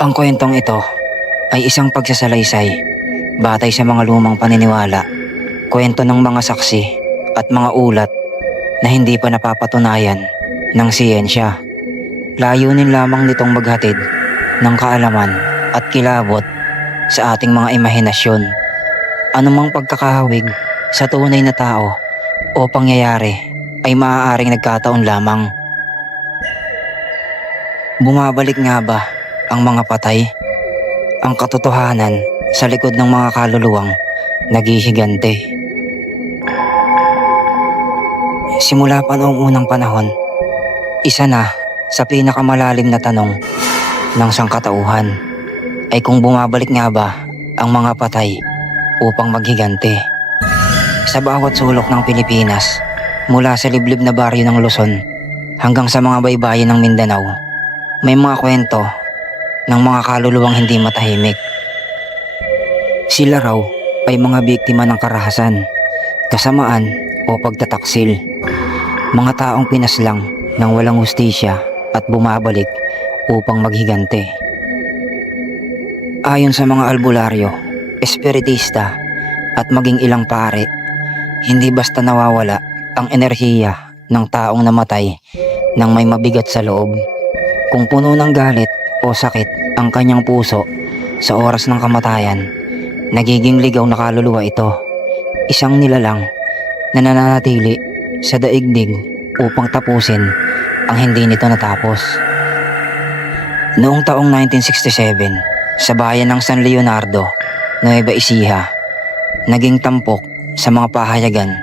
Ang kwentong ito ay isang pagsasalaysay batay sa mga lumang paniniwala, kwento ng mga saksi at mga ulat na hindi pa napapatunayan ng siyensya. Layunin lamang nitong maghatid ng kaalaman at kilabot sa ating mga imahinasyon. Anumang pagkakahawig sa tunay na tao o pangyayari ay maaaring nagkataon lamang. Bumabalik nga ba ang mga patay? Ang katotohanan sa likod ng mga kaluluwang naghihigante. Simula pa noong unang panahon, isa na sa pinakamalalim na tanong ng sangkatauhan ay kung bumabalik nga ba ang mga patay upang maghigante. Sa bawat sulok ng Pilipinas, mula sa liblib na baryo ng Luzon hanggang sa mga baybayin ng Mindanao, may mga kwento ng mga kaluluwang hindi matahimik. Sila raw ay mga biktima ng karahasan, kasamaan o pagtataksil. Mga taong pinaslang ng walang hustisya at bumabalik upang maghigante. Ayon sa mga albularyo, espiritista at maging ilang pare, hindi basta nawawala ang enerhiya ng taong namatay nang may mabigat sa loob. Kung puno ng galit o sakit ang kanyang puso sa oras ng kamatayan, nagiging ligaw na kaluluwa ito. Isang nilalang na nananatili sa daigdig upang tapusin ang hindi nito natapos. Noong taong 1967, sa bayan ng San Leonardo, Nueva Ecija, naging tampok sa mga pahayagan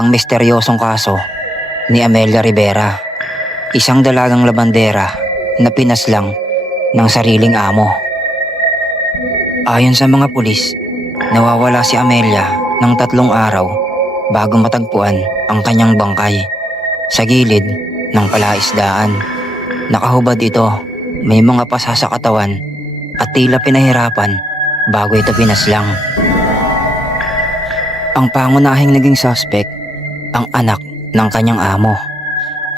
ang misteryosong kaso ni Amelia Rivera, isang dalagang labandera na pinaslang ng sariling amo. Ayon sa mga pulis, nawawala si Amelia ng 3 araw bago matagpuan ang kanyang bangkay sa gilid ng palaisdaan. Nakahubad ito, may mga pasa sa katawan at tila pinahirapan bago ito pinaslang. Ang pangunahing naging suspect, ang anak ng kanyang amo,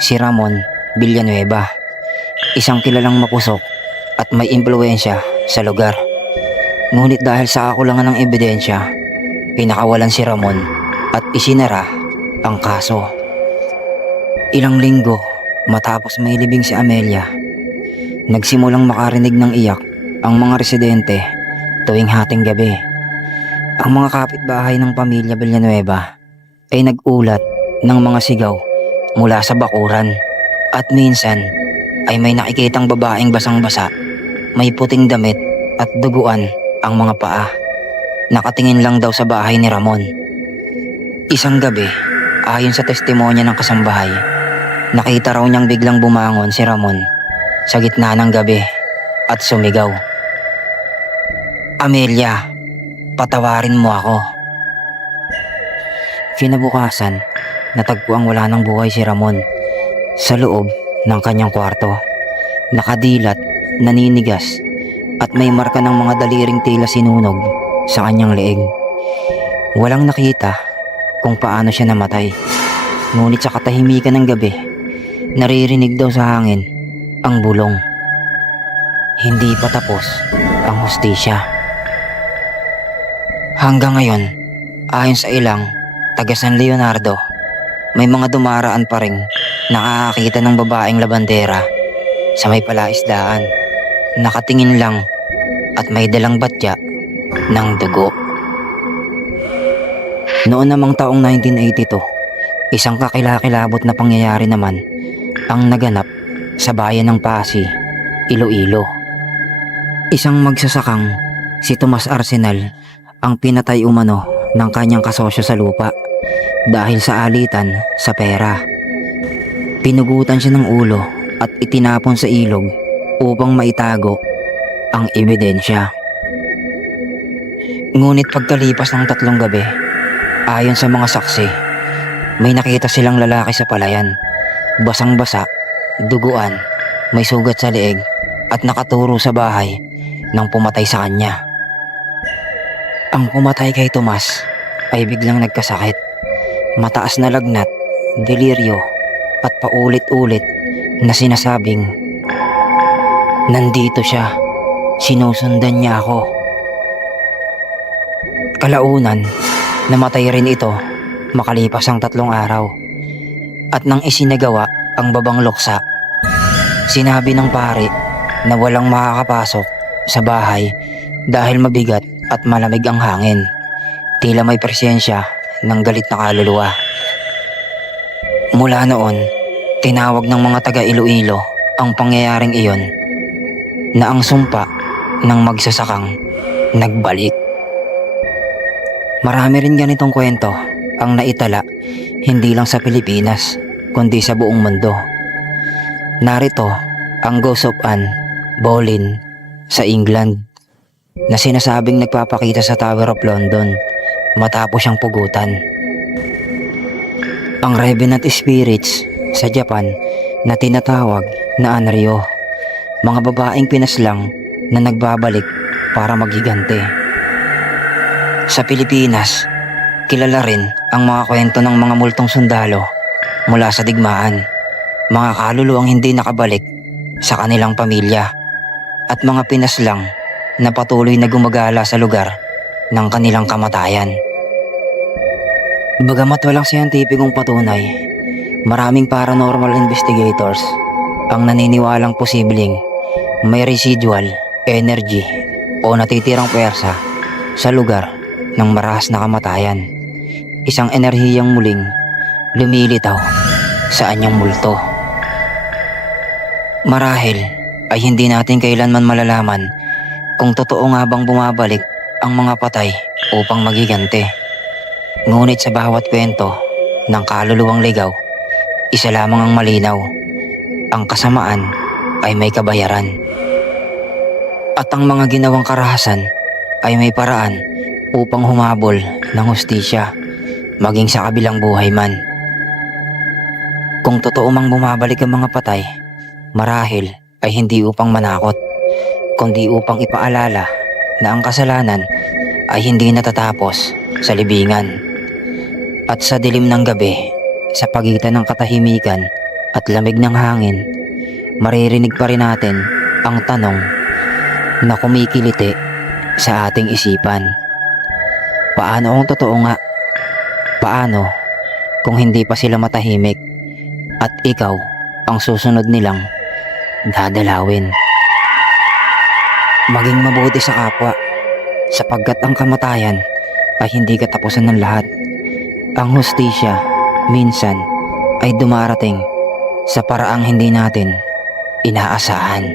si Ramon Villanueva, isang kilalang mapusok at may impluwensya sa lugar. Ngunit dahil sa kakulangan ng ebidensya, pinakawalan si Ramon at isinara ang kaso. Ilang linggo matapos mailibing si Amelia, nagsimulang makarinig ng iyak ang mga residente tuwing hating gabi. Ang mga kapitbahay ng pamilya Villanueva ay nagulat ng mga sigaw mula sa bakuran at minsan ay may nakikitang babaeng basang-basa, may puting damit at duguan ang mga paa. Nakatingin lang daw sa bahay ni Ramon. Isang gabi, ayon sa testimonya ng kasambahay, nakita raw niyang biglang bumangon si Ramon sa gitna ng gabi at sumigaw, "Amelia, patawarin mo ako." Kinabukasan, natagpuang wala ng buhay si Ramon sa loob ng kanyang kwarto. Nakadilat, naninigas at may marka ng mga daliring tila sinunog sa kanyang leeg. Walang nakita kung paano siya namatay, ngunit sa katahimikan ng gabi, naririnig daw sa hangin ang bulong. Hindi pa tapos ang hustisya. Hanggang ngayon, ayon sa ilang taga San Leonardo, may mga dumaraan pa ring nakakakita ng babaeng labandera sa may palaisdaan, nakatingin lang at may dalang batya ng dugo. Noon namang taong 1982, isang kakilakilabot na pangyayari naman ang naganap sa bayan ng Pasig, Iloilo. Isang magsasakang si Tomas Arsenal ang pinatay umano ng kanyang kasosyo sa lupa dahil sa alitan sa pera. Pinugutan siya ng ulo at itinapon sa ilog upang maitago ang ebidensya. Ngunit pagkalipas ng 3 gabi, ayon sa mga saksi, may nakita silang lalaki sa palayan, basang-basa, duguan, may sugat sa leeg at nakaturo sa bahay ng pumatay sa kanya. Ang pumatay kay Tomas ay biglang nagkasakit, mataas na lagnat, deliryo at paulit-ulit na sinasabing, "Nandito siya Sinusundan niya ako. Kalaunan, namatay rin ito makalipas ang 3 araw. At nang isinagawa ang babang luksa, sinabi ng pari na walang makakapasok sa bahay dahil mabigat at malamig ang hangin. Tila may presensya ng galit na kaluluwa. Mula noon, tinawag ng mga taga Iloilo ang pangyayaring iyon na ang sumpa ng magsasakang nagbalik. Marami rin ganitong kwento ang naitala hindi lang sa Pilipinas kundi sa buong mundo. Narito ang Ghost of Anne Boleyn sa England na sinasabing nagpapakita sa Tower of London matapos siyang pugutan. Ang Revenant Spirits sa Japan na tinatawag na Anryo, mga babaeng pinaslang na nagbabalik para maghigante. Sa Pilipinas, kilala rin ang mga kwento ng mga multong sundalo mula sa digmaan, mga kaluluwang hindi nakabalik sa kanilang pamilya at mga pinaslang na patuloy na gumagala sa lugar ng kanilang kamatayan. Bagamat walang siyentipikong patunay, maraming paranormal investigators ang naniniwalang posibleng may residual energy o natitirang puwersa sa lugar ng marahas na kamatayan. Isang enerhiyang muling lumilitaw sa anyang multo. Marahil ay hindi natin kailanman malalaman kung totoo nga bang bumabalik ang mga patay upang magigante. Ngunit sa bawat kwento ng kaluluwang ligaw, isa lamang ang malinaw: ang kasamaan ay may kabayaran. At ang mga ginawang karahasan ay may paraan upang humabol ng hustisya, maging sa kabilang buhay man. Kung totoo mang bumabalik ang mga patay, marahil ay hindi upang manakot, kundi upang ipaalala na ang kasalanan ay hindi natatapos sa libingan. At sa dilim ng gabi, sa pagitan ng katahimikan at lamig ng hangin, maririnig pa rin natin ang tanong na kumikiliti sa ating isipan. Paano ang totoo nga? Paano kung hindi pa sila matahimik at ikaw ang susunod nilang dadalawin? Maging mabuti sa kapwa, sapagkat ang kamatayan ay hindi katapusan ng lahat. Ang hustisya minsan ay dumarating sa paraang hindi natin inaasahan.